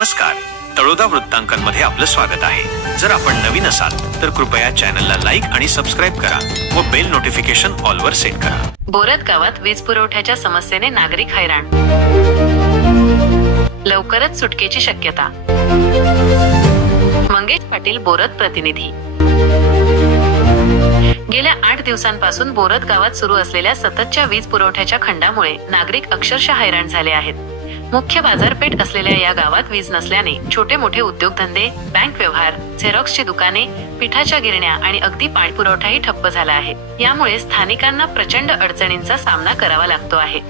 नमस्कार. तळोदा वृत्तांकनमध्ये आपलं स्वागत आहे. जर आपण नवीन असाल तर कृपया चॅनलला लाईक आणि सबस्क्राईब करा व बेल नोटिफिकेशन ऑलवर सेट करा. बोरत गावात वीज पुरवठ्याच्या समस्येने नागरिक हैराण. लवकरच सुटकेची शक्यता. मंगेश पाटील बोरत प्रतिनिधी. गेल्या आठ दिवसांपासून बोरत गावात सुरू असलेल्या सततच्या वीज पुरवठ्याच्या खंडामुळे नागरिक अक्षरशः हैराण झाले आहेत. मुख्य बाजारपेठ असलेल्या या गावात वीज नसल्याने छोटे मोठे उद्योगधंदे बँक व्यवहार झेरॉक्सची दुकाने पिठाच्या गिरण्या आणि अगदी पाणीपुरवठाही ठप्प झाला आहे. यामुळे स्थानिकांना प्रचंड अडचणींचा सामना करावा लागतो आहे.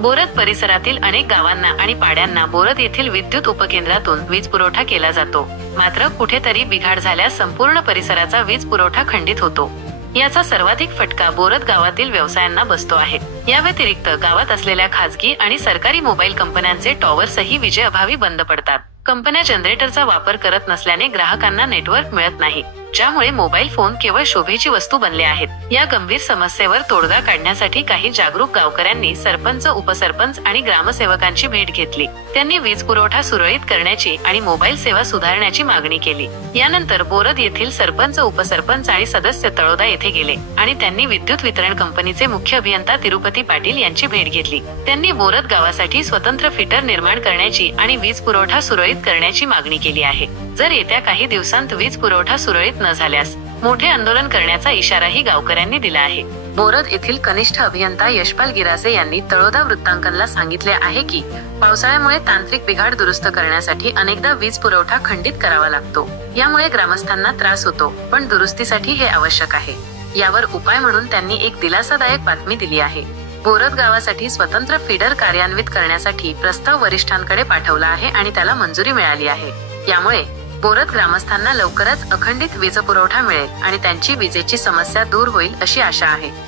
बोरत परिसरातील अनेक गावांना आणि पाड्यांना बोरत येथील विद्युत उपकेंद्रातून वीज पुरवठा केला जातो. मात्र कुठेतरी बिघाड झाल्यास संपूर्ण परिसराचा वीज पुरवठा खंडित होतो. याचा सर्वाधिक फटका बोरत गावातील व्यवसायांना बसतो आहे. या व्यतिरिक्त गावात असलेल्या खासगी आणि सरकारी मोबाईल कंपन्यांचे टॉवर्सही विजेअभावी बंद पडतात. कंपन्या जनरेटरचा वापर करत नसल्याने ग्राहकांना नेटवर्क मिळत नाही. ज्यामुळे मोबाईल फोन केवळ शोभेची वस्तू बनले आहेत. या गंभीर समस्येवर तोडगा काढण्यासाठी काही जागरूक गावकऱ्यांनी सरपंच उपसरपंच आणि ग्रामसेवकांची भेट घेतली. त्यांनी वीज पुरवठा सुरळीत करण्याची आणि मोबाईल सेवा सुधारण्याची मागणी केली. यानंतर बोरद येथील सरपंच उपसरपंच आणि सदस्य तळोदा येथे गेले आणि त्यांनी विद्युत वितरण कंपनीचे मुख्य अभियंता तिरुपती पाटील यांची भेट घेतली. त्यांनी बोरद गावासाठी स्वतंत्र फिटर निर्माण करण्याची आणि वीज पुरवठा सुरळीत करण्याची मागणी केली आहे. जर येत्या काही दिवसांत वीज पुरवठा सुरळीत न झाल्यास मोठे आंदोलन करण्याचा इशाराही गावकऱ्यांनी दिला आहे. बोरद येथील कनिष्ठ अभियंता यशपाल गिरासे यांनी तळोदा वृत्तांकनला सांगितले आहे की पावसाळ्यामुळे तांत्रिक बिघाड दुरुस्त करण्यासाठी अनेकदा वीज पुरवठा खंडित करावा लागतो. यामुळे ग्रामस्थांना त्रास होतो पण दुरुस्तीसाठी हे आवश्यक आहे. यावर उपाय म्हणून त्यांनी एक दिलासादायक बातमी दिली आहे. बोरद गावासाठी स्वतंत्र फीडर कार्यान्वित करण्यासाठी प्रस्ताव वरिष्ठांकडे पाठवला आहे आणि त्याला मंजुरी मिळाली आहे. यामुळे बोरत ग्रामस्थांना लवकरच अखंडित वीज पुरवठा मिळेल आणि त्यांची विजेची समस्या दूर होईल अशी आशा आहे.